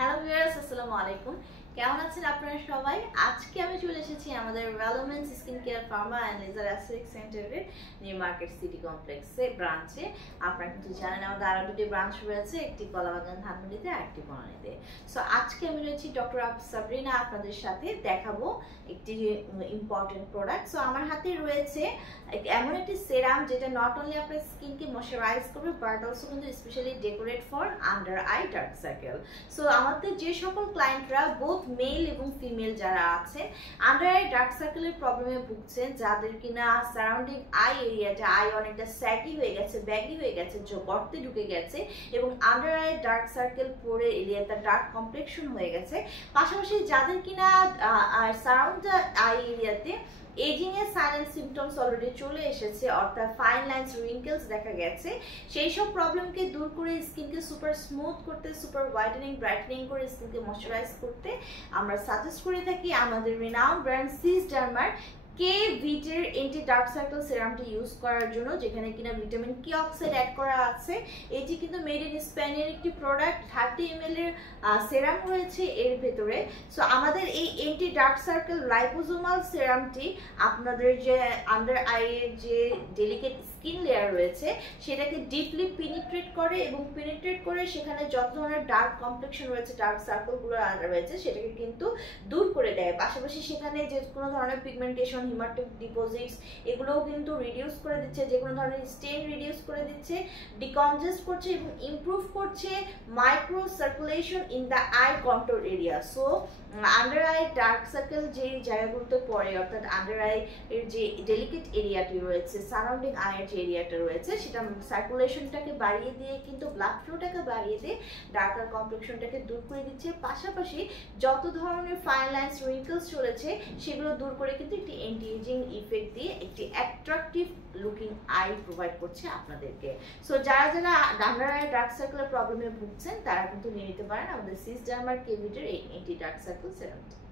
Hello viewers, আসসালামু আলাইকুম। কেমন আছেন আপনারা সবাই? আজকে আমি চলে এসেছি আমাদের ভ্যালোমেন্স skin care pharma and laser aesthetic সেন্টারের নিউ মার্কেট সিটি কমপ্লেক্সে ব্রাঞ্চে। আপনারা কিন্তু জানেন আমাদের আরও দুটি ব্রাঞ্চ রয়েছে, একটি কলাবাগান ধানমন্ডিতে আর একটি বনানীতে। সো আজকে আমি রয়েছি ডক্টর সাবরিনা, আপনাদের সাথে দেখাবো একটি ইম্পর্টেন্ট প্রোডাক্ট। সো আমার হাতে রয়েছে এমন একটি সেরাম যেটা নট অনলি আপনার স্কিনকে ময়শ্চারাইজ করবে বাট অলসো কিন্তু specially decorate for under eye dark circle. So আমাদের যে সকল ক্লায়েন্টরা বোথ মেল এবং ফিমেল যারা আছে আন্ডার আই ডার্ক সার্কেলের প্রবলেমে ভুগছেন, যাদের কিনা সারাউন্ডিং আই এরিয়াটা আই অনেকটা স্যাগি হয়ে গেছে, ব্যাগি হয়ে গেছে, গর্তে ঢুকে গেছে এবং আন্ডার আই ডার্ক সার্কেল পরে এরিয়াটা ডার্ক কমপ্লেকশন হয়ে গেছে, পাশাপাশি যাদের কিনা সারাউন্ড আই এরিয়াতে এজিং এর সাইলেন্ট সিমটমস অলরেডি চলে এসেছে, অর্থাৎ ফাইন লাইনস রিঙ্কেলস দেখা গেছে, সেই সব প্রবলেমকে দূর করে স্কিনকে সুপার স্মুথ করতে, সুপার হোয়াইটেনিং ব্রাইটেনিং করে স্কিনকে ময়শ্চারাইজ করতে আমরা সাজেস্ট করে থাকি আমাদের রিনাউন্ড ব্র্যান্ড সিস ডার্মার কে ভিটের এন্টি ডার্ক সার্কেল সেরামটি ইউজ করার জন্য, যেখানে কিনা ভিটামিন কে অক্সাইড অ্যাড করা আছে। এটি কিন্তু মেড ইন স্পেনের একটি প্রোডাক্ট, 30 ml এর সেরাম রয়েছে এর ভেতরে। সো আমাদের এই এন্টি ডার্ক সার্কেল লাইপোজোমাল সেরামটি আপনাদের যে আন্ডার আইয়ের যে ডেলিকেট স্কিন লেয়ার রয়েছে সেটাকে ডিপলি পেনিট্রেট করে এবং পেনিট্রেট করে সেখানে যত ধরনের ডার্ক কমপ্লেকশন রয়েছে, ডার্ক সার্কেলগুলো রয়েছে সেটাকে কিন্তু দূর করে দেয়। পাশাপাশি সেখানে যে কোনো ধরনের পিগমেন্টেশন, হিমাটিক ডিপোজিটস এগুলোও কিন্তু রিডিউস করে দিচ্ছে, যে কোনো ধরনের স্টেন রিডিউস করে দিচ্ছে, ডিকনজেস্ট করছে এবং ইমপ্রুভ করছে micro circulation in the I control area. So under eye dark circle যে জায়গাগুলোতে পড়ে, অর্থাৎ আন্ডার আই এর যে ডেলিকেট এরিয়াটি রয়েছে, সারাউন্ডিং আইয়ের যে এরিয়াটা রয়েছে, সেটা সার্কুলেশনটাকে বাড়িয়ে দিয়ে কিন্তু ব্লাড ফ্লোটাকে বাড়িয়ে দিয়ে ডার্কার কমপ্লেকশনটাকে দূর করে দিচ্ছে, পাশাপাশি যত ধরনের ফাইন লাইন্স রিঙ্কেলস চলেছে সেগুলো দূর করে কিন্তু একটি অ্যান্টি এজিং ইফেক্ট দিয়ে একটি অ্যাট্রাকটিভ লুকিং আই প্রোভাইড করছে আপনাদেরকে। সো যারা যারা আন্ডার আই ডার্ক সার্কেলের প্রবলেমে ভুগছেন তারা কিন্তু নিয়ে নিতে পারেন আমাদের সিস ডার্মার কে ভিটের এই অ্যান্টি ডার্ক সার্কেল সেরামটি।